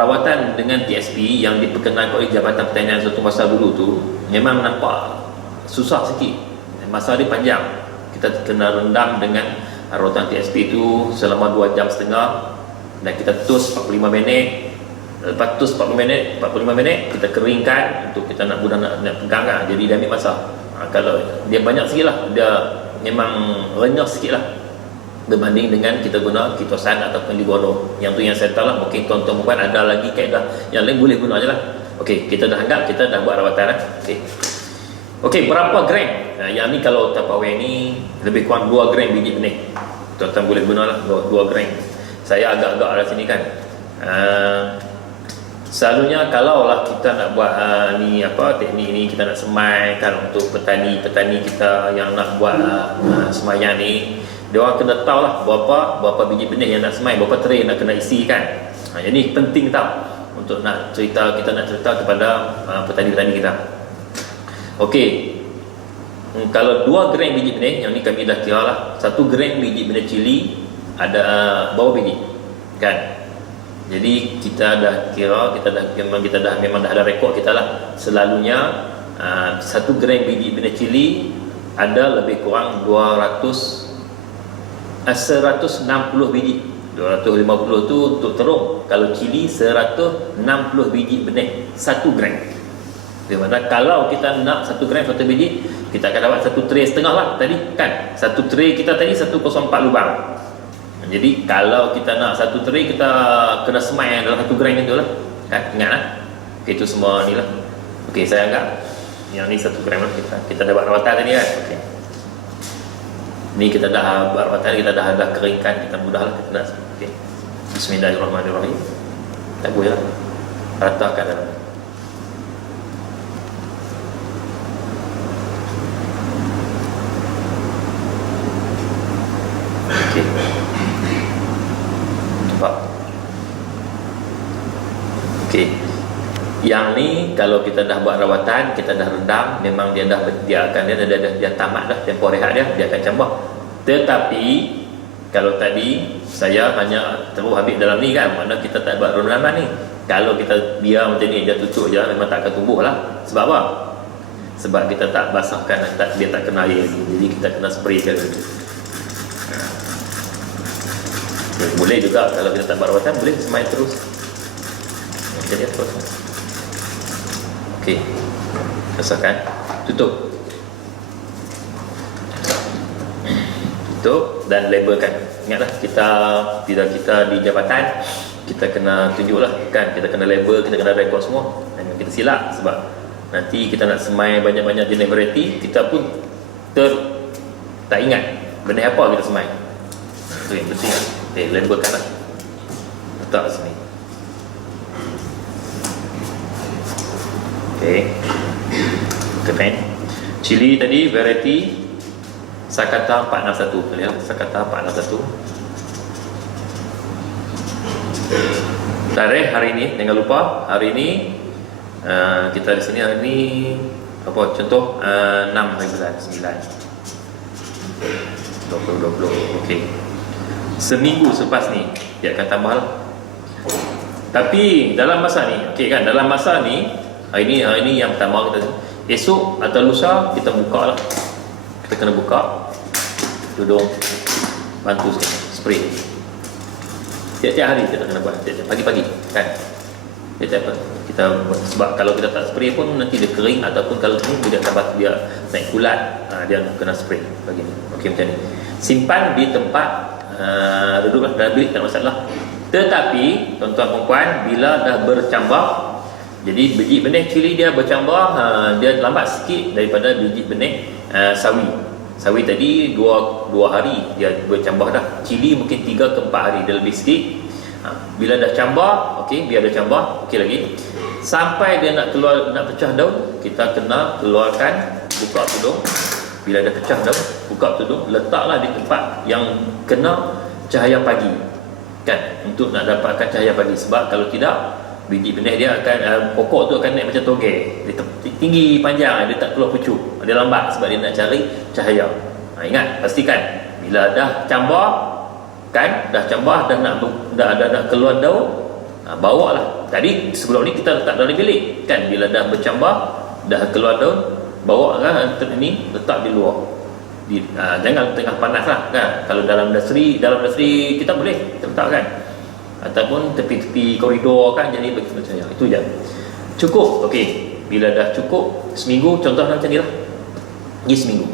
rawatan dengan TSP yang diperkenalkan oleh Jabatan Pertanian satu masa dulu tu memang nampak susah sikit, masa dia panjang. Kita kena rendam dengan rawatan TSP tu selama 2 jam setengah, dan kita tos 45 minit. Lepas tu 45 minit kita keringkan untuk kita nak pegang lah. Jadi dia ambil masa. Kalau dia banyak sikit lah, dia memang renyah sikit lah berbanding dengan kita guna kitosan ataupun liguano. Yang tu yang saya tahu lah, mungkin tuan-tuan perempuan ada lagi kaedah yang lain, boleh guna je lah. Okey, kita dah anggap, kita dah buat rawatan lah. Okey, berapa gram? Yang ni kalau Tupperware ni lebih kurang 2 gram biji benih. Tuan-tuan boleh guna lah 2 gram. Saya agak-agak ada sini kan. Selalunya kalaulah kita nak buat teknik ni, kita nak semai kan, untuk petani kita yang nak buat semayan ni, dia orang kena tahu lah berapa biji benih yang nak semai, berapa tray nak kena isi kan. Jadi penting tau untuk nak cerita, kita nak cerita kepada petani-petani kita. Okey, kalau 2 gram biji benih, yang ni kami dah kira lah, 1 gram biji benih cili ada berapa biji kan. Jadi kita dah kira, kita dah memang dah ada rekod kita lah. Selalunya 1 gram biji benih cili ada lebih kurang 160 biji. 250 tu untuk terung. Kalau cili 160 biji benih 1 gram. Di mana kalau kita nak 1 gram 1 biji, kita akan dapat 1 tray setengah lah tadi kan. 1 tray kita tadi 104 lubang. Jadi kalau kita nak 1 tray, kita kena semai dalam 1 gram itu lah kan, ingat lah. Okay, itu semua ni lah. Okay, saya anggap yang ni 1 gram lah. Kita dah buat rawatan tadi kan. Okay, ni kita dah buat rawatan, kita dah keringkan, kita mudah lah kita dah. Okay. Bismillahirrahmanirrahim. Tak boleh lah, ratakan dalam. Okay, cepat. Okay, yang ni kalau kita dah buat rawatan, kita dah rendam, memang dia tamat dah tempoh rehat dia akan cambah. Tetapi kalau tadi saya hanya terus ambil dalam ni kan, mana kita tak buat rendaman ni. Kalau kita biar macam ni, dia tutup je, memang tak akan tumbuh lah. Sebab apa? Sebab kita tak basahkan, dia tak kena air. Jadi kita kena spray je dulu. Boleh juga kalau kita tak buat rawatan, boleh semai terus. Jadi terus. Okey, rasakan, tutup dan labelkan. Ingatlah, bila kita di jabatan, kita kena tunjuklah kan, kita kena label, kita kena rekod semua. Dan kita silap sebab nanti kita nak semai banyak-banyak jenis variety, kita pun tak ingat benih apa kita semai. Itu yang penting. Okay, labelkan lah, letak sini. Okay, keren. Cili tadi variety Sakata 461. Lihat Sakata 461. Tarikh hari ini, jangan lupa hari ini kita di sini hari ini apa contoh 6 hari bulan 9 2020. Okey, seminggu selepas ni dia akan tambah lah. Tapi dalam masa ni, okey kan, dalam masa ni hari ni yang pertama kita, esok atau lusa kita buka lah. Kita kena buka, duduk, bantu spray. Tiap-tiap hari kita kena buat, pagi-pagi kan. Tiap-tiap kita, sebab kalau kita tak spray pun nanti dia kering, ataupun kalau ni dia akan batu, dia naik kulat, dia kena spray bagi ni. Okey, macam ni. Simpan di tempat duduklah dalam bilik, tak masalah. Tetapi tuan-tuan perempuan, bila dah bercambah, jadi biji benih cili dia bercambah, dia lambat sikit daripada biji benih sawi. Sawi tadi 2 hari dia bercambah dah. Cili mungkin 3 ke 4 hari, dia lebih sikit. Bila dah cambah, okey, biar dia cambah, okey lagi. Sampai dia nak keluar, nak pecah daun, kita kena keluarkan, buka tudung. Bila dah pecah daun, buka tudung, letaklah di tempat yang kena cahaya pagi kan, untuk nak dapatkan cahaya pagi. Sebab kalau tidak, biji benih dia akan, pokok tu akan naik macam toge, dia tinggi panjang, dia tak keluar pucuk, dia lambat sebab dia nak cari cahaya. Ingat, pastikan bila dah cambah kan, dah cambah, dah keluar daun, bawa lah. Tadi sebelum ni kita letak dalam bilik kan, bila dah bercambah, dah keluar daun, bawa kan ini, letak di luar. Jangan tengah panas lah kan. Kalau dalam industri kita boleh kita letakkan, ataupun tepi-tepi koridor kan, jadi bagi cahaya. Itu je, cukup. Okey, bila dah cukup seminggu, contoh macam ni lah, ni seminggu.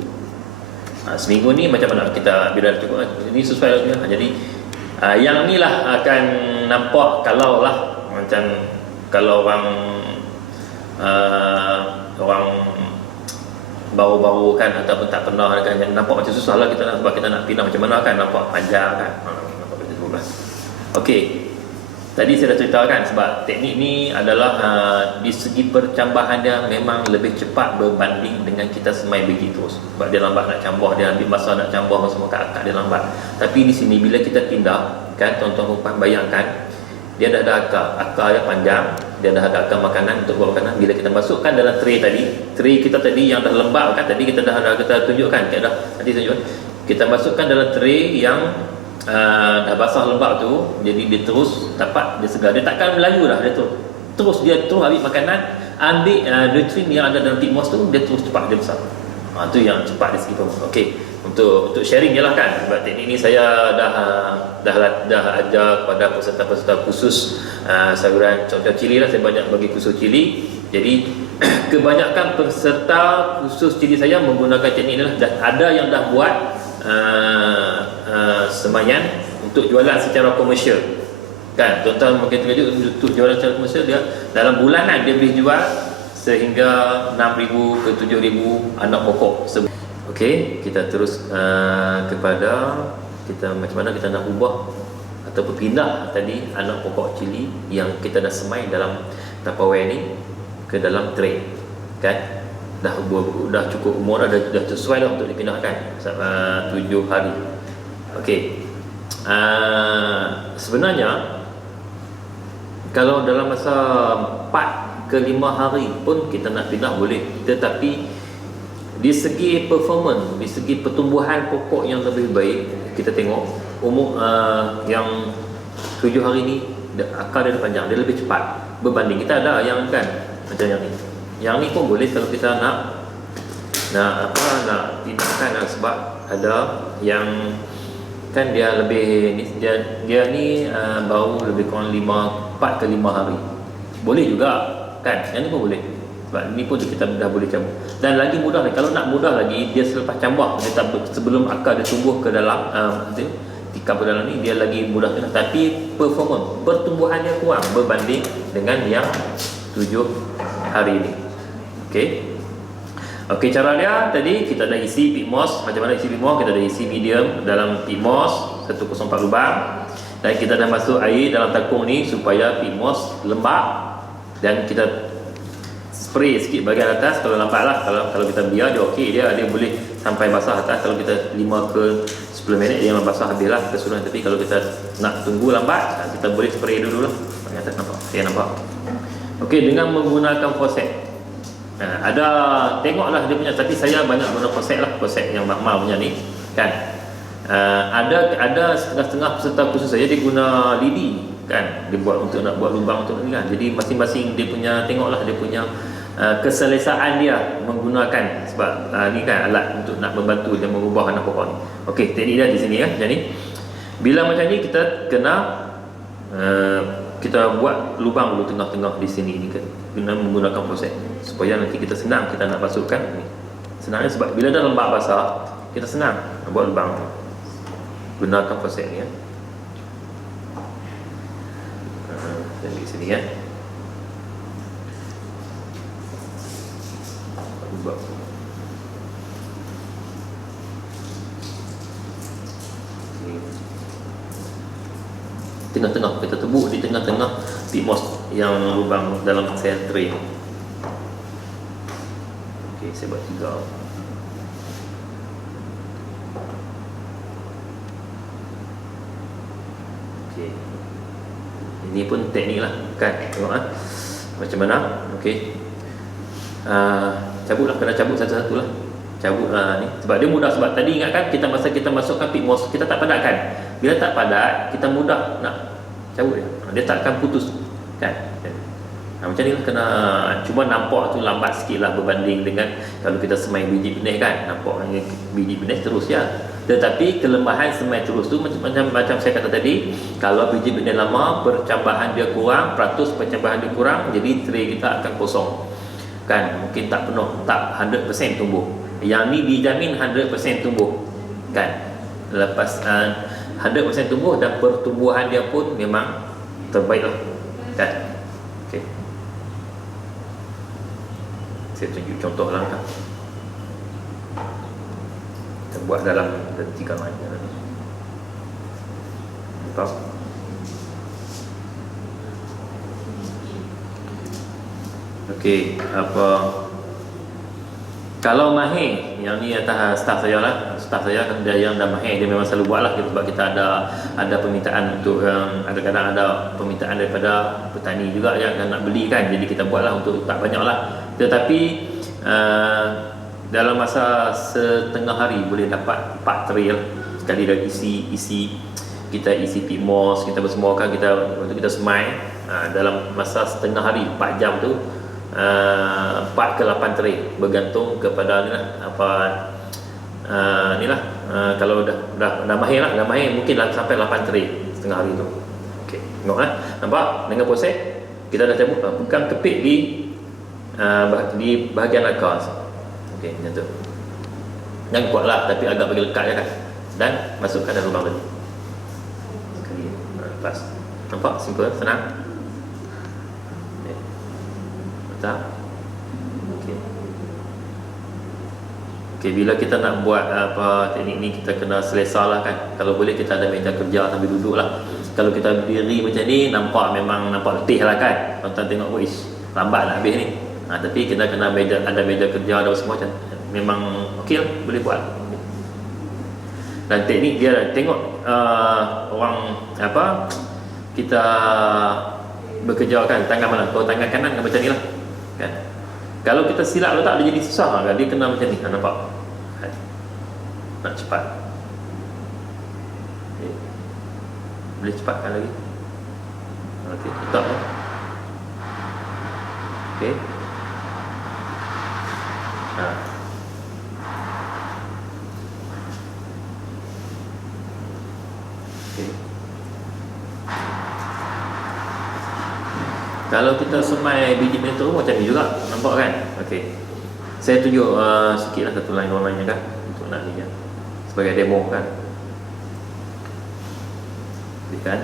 Seminggu ni macam mana kita, bila dah cukup ini sesuai lah. Jadi yang ni lah akan nampak, kalau lah macam kalau orang baru-baru kan, ataupun tak pernah kan, nampak macam susah lah kita nak, sebab kita nak pindah macam mana kan, nampak panjang kan, nampak macam tu lah. Okey, tadi saya dah ceritakan sebab teknik ni adalah di segi percambahan dia memang lebih cepat berbanding dengan kita semai biji terus. Sebab dia lambat nak cambah, dia ambil masa nak cambah semua kat akar, dia lambat. Tapi di sini bila kita pindah kan, tuan-tuan perempuan bayangkan, dia dah ada akar yang panjang, dia dah ada akar makanan untuk buat makanan. Bila kita masukkan dalam tray kita tadi yang dah lembab kan, tadi kita kita tunjukkan, tadi tunjukkan, kita masukkan dalam tray yang dah basah lembab tu, jadi dia terus dapat, dia segar, dia takkan melayu dah, dia terus ambil makanan, ambil nutrien yang ada dalam pig moss tu, dia terus cepat dia besar. Tu yang cepat dari segi performance. Okey, untuk sharing je lah kan, sebab teknik ni saya dah ajar kepada peserta-peserta khusus sayuran contoh cili lah. Saya banyak bagi khusus cili, jadi kebanyakan peserta khusus cili saya menggunakan teknik ni lah. Dan ada yang dah buat semayan untuk jualan secara komersial kan. Tuan-tuan mungkin terkejut, untuk jualan secara komersial, dia dalam bulanan dia boleh jual sehingga 6,000 ke 7,000 anak pokok. Okey, kita terus kepada kita macam mana kita nak ubah atau pindah tadi anak pokok cili yang kita dah semai dalam Tupperware ni ke dalam tray kan. Dah cukup umur, dah sesuai dah untuk dipindahkan 7 hari. Okey, sebenarnya kalau dalam masa 4 ke 5 hari pun kita nak pindah boleh, tetapi di segi performance, di segi pertumbuhan pokok yang lebih baik, kita tengok umur yang 7 hari ni akar dia panjang, dia lebih cepat berbanding kita ada yang kan macam yang ni pun boleh kalau kita nak pindahkan, sebab ada yang kan dia lebih ni, dia ni baru lebih kurang 4 ke 5 hari, boleh juga kan, yang ni pun boleh, sebab ni pun kita dah boleh cabut. Dan lagi mudah lagi, kalau nak mudah lagi, dia selepas cambah, dia sebelum akar dia tumbuh ke dalam tikar ke dalam ni, dia lagi mudah kena, tapi pertumbuhannya kurang berbanding dengan yang 7 hari ni. Okey, cara dia tadi kita dah isi pig moss. Macam mana isi pig moss? Kita dah isi medium dalam pig moss 104 lubang, dan kita dah masuk air dalam takung ni supaya pig moss lembab, dan kita spray sikit bahagian atas. Kalau lambat lah, kalau kita biar dia okey, dia boleh sampai basah atas. Kalau kita 5 ke 10 minit dia memang basah habis lah keseluruhan. Tapi kalau kita nak tunggu lambat, kita boleh spray dulu lah bahagian atas. Nampak? Saya nampak. Okey, dengan menggunakan forceps. Ada tengoklah dia punya, tapi saya banyak guna forceps yang mahal punya ni kan. Ada setengah-setengah peserta khusus saya dia guna lidi kan, dia buat untuk nak buat lubang untuk ni kan. Jadi masing-masing dia punya, tengoklah dia punya keselesaan dia menggunakan, sebab ni kan alat untuk nak membantu dia mengubah anak pokok ni. Okey, teknik dia di sini ya. Jadi bila macam ni kita kena kita buat lubang dulu tengah-tengah di sini ni kan, dengan menggunakan proses supaya nanti kita senang kita nak masukkan ni. Senangnya sebab bila dah lembab basah, kita senang nak buat lubang. Gunakan proses ni ya. Di sini ya. Lubang. Tengah-tengah kita tebuk di tengah-tengah pig moss yang lubang dalam sel tray. Okey, saya buat 3. Okey, ini pun teknik lah kan, tengok macam mana. Okey, cabutlah, kena cabut satu-satu lah. Cabutlah ni sebab dia mudah. Sebab tadi ingatkan masa kita masukkan pig moss, kita tak padatkan. Bila tak padat, kita mudah nak cabut dia takkan putus kan. Macam ni lah, kena cuma nampak tu lambat sikit lah berbanding dengan kalau kita semai biji benih kan, nampak biji benih terus ya. Tetapi kelemahan semai terus tu macam saya kata tadi, kalau biji benih lama, percambahan dia kurang, peratus percambahan dia kurang, jadi tray kita akan kosong kan, mungkin tak penuh, tak 100% tumbuh. Yang ni dijamin 100% tumbuh kan, lepas 100% tumbuh, dan pertumbuhan dia pun memang terbaik lah kan. Okay, saya tunjuk contoh lah kan. Kita buat dalam 3 line. Nampak? Okey, Kalau mahir, yang ni atas staff saya lah. Staff saya kan dia yang dah mahir, dia memang selalu buat lah, sebab kita ada permintaan untuk kadang-kadang ada permintaan daripada petani juga yang nak beli kan, jadi kita buat lah untuk tak banyak lah. Tetapi dalam masa setengah hari boleh dapat 4 tray lah. Sekali dah isi kita isi pit moss, kita bersemuakan, kita semai dalam masa setengah hari 4 jam tu 4 ke 8 tray, bergantung kepada ni lah, ni lah, kalau dah mahir lah, dah mahir mungkin lah sampai 8 tray setengah hari tu. Okey, tengok lah, nampak dengan proses kita dah cabut, bukan kepit di bahagian akar. Okey, macam tu. Jangan kuat lah, tapi agak bagi lekat je kan, dan masukkan dalam lubang tadi sekali, lepas. Nampak simple, senang. Okey, bila kita nak buat teknik ni, kita kena selesa lah kan. Kalau boleh kita ada meja kerja sambil duduk lah. Kalau kita berdiri macam ni, memang nampak letih lah kan. Tuan-tuan tengok, lambat nak habis ni. Tapi kita kena ada meja kerja, ada semua macam memang okey lah, boleh buat. Dan teknik dia tengok orang kita bekerja kan, tangan mana? Kalau tangan kanan kan macam ni lah kan. Kalau kita silap letak, dia jadi susah kan, dia kena macam ni, nampak? Nak cepat, boleh cepatkan lagi. Okey, letak lah. Okey. Okey. Kalau kita semai biji meteor macam ni juga, nampak kan? Okey. Saya tunjuk sikit lah satu line warnanya kan, untuk nak ni kan, sebagai demo kan. Kan?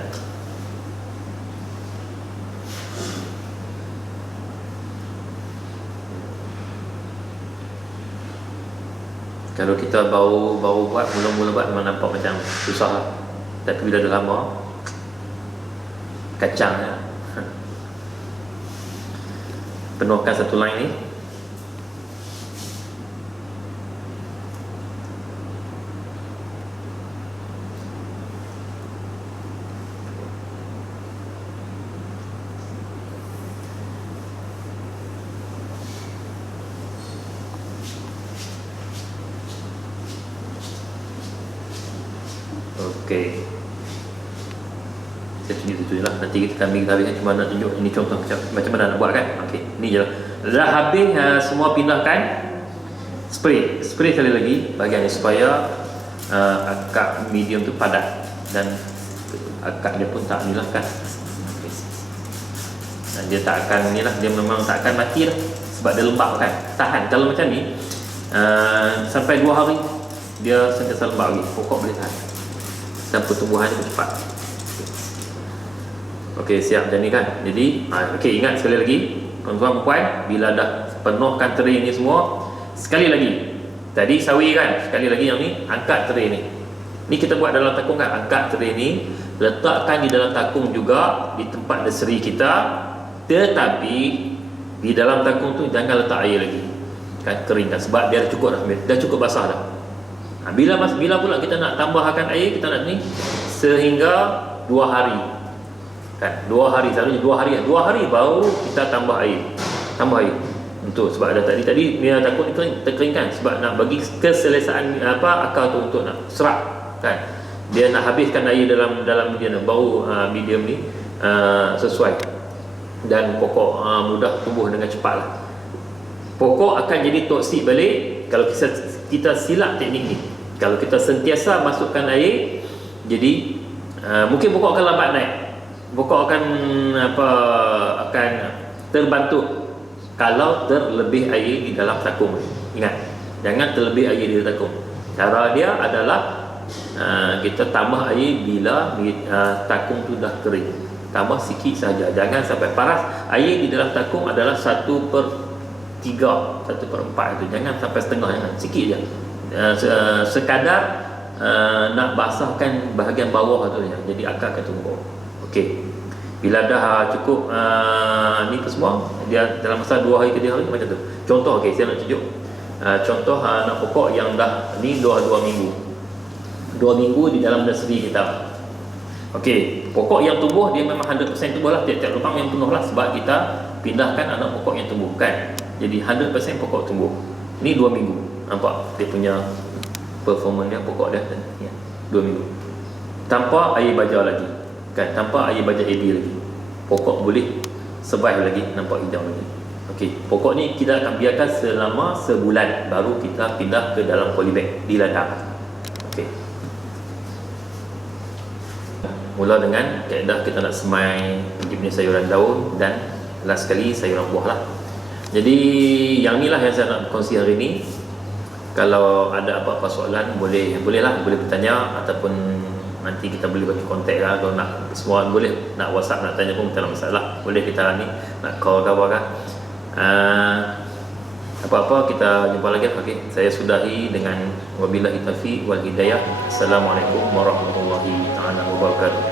Kalau kita baru buat, mula-mula buat memang nampak macam susah lah. Tapi bila dah lama, kacang ya. Penuhkan satu line ni. Okey. Saya tunjuk lah. Nanti kami habiskan, cuma nak tunjuk ini contoh macam mana nak buat kan. Okey, ni je lah. Dah habis semua, pindahkan. Spray sekali lagi bahagian ni supaya akak medium tu padat dan akak dia pun tak ni lah kan. Okay. Dan dia tak akan ni lah, dia memang tak akan mati lah sebab dia lembab kan, tahan. Kalau macam ni sampai 2 hari dia sentiasa lembab lagi, pokok boleh tahan dan pertumbuhannya pun cepat. Okey, siap macam ni kan. Jadi okey, ingat sekali lagi tuan-tuan puan, bila dah penuhkan tray ni semua, sekali lagi tadi sawi kan, sekali lagi yang ni angkat tray ni kita buat dalam takung kan, angkat tray ni, letakkan di dalam takung juga di tempat deseri kita, tetapi di dalam takung tu jangan letak air lagi kan, keringkan sebab dia dah cukup basah dah. Bila pula kita nak tambahkan air, kita nak ni sehingga 2 hari kan, 2 hari selalunya 2 hari baru kita tambah air untuk, sebab ada tadi dia takut terkeringkan, sebab nak bagi keselesaan akar tu untuk nak serap kan, dia nak habiskan air dalam medium, baru medium ni sesuai dan pokok mudah tumbuh dengan cepat lah. Pokok akan jadi toksik balik kalau kita silap teknik ni. Kalau kita sentiasa masukkan air, jadi mungkin pokok akan lambat naik, pokok akan terbantu kalau terlebih air di dalam takung. Ingat, jangan terlebih air di dalam takung. Cara dia adalah kita tambah air bila takung tu dah kering, tambah sikit saja, jangan sampai paras. Air di dalam takung adalah 1/3, 1/4 itu, jangan sampai setengah, jangan, sikit je, sekadar nak basahkan bahagian bawah tu je, jadi akar akan tumbuh. Okey, bila dah cukup ni tu semua, dia dalam masa 2 hari ke 3 hari macam tu. Contoh, okey, saya nak tunjuk Contoh anak pokok yang dah ni dua minggu, 2 minggu di dalam nursery kita. Okey, pokok yang tumbuh dia memang 100% tumbuh lah, tiap-tiap lubang yang penuh lah, sebab kita pindahkan anak pokok yang tumbuh kan. Jadi 100% pokok tumbuh. Ni 2 minggu. Nampak dia punya performance dia, pokok dia ya, 2 minggu. Tanpa air baja lagi. Kan, tanpa air baja AB lagi. Pokok boleh survive lagi, nampak hijau lagi. Okey, pokok ni kita akan biarkan selama sebulan, baru kita pindah ke dalam polybag di ladang. Okey. Mula dengan kaedah kita nak semai dia punya sayuran daun, dan last sekali sayuran buah lah. Jadi yang ni lah yang saya nak kongsi hari ni. Kalau ada apa-apa soalan boleh bertanya, ataupun nanti kita boleh bagi kontak lah. Kalau nak semua boleh, nak WhatsApp, nak tanya pun tak ada masalah. Boleh kita ni nak call ke apa kan. Apa-apa kita jumpa lagi. Okey, saya sudahi dengan wabillahi taufiq wal hidayah. Assalamualaikum warahmatullahi taala wabarakatuh.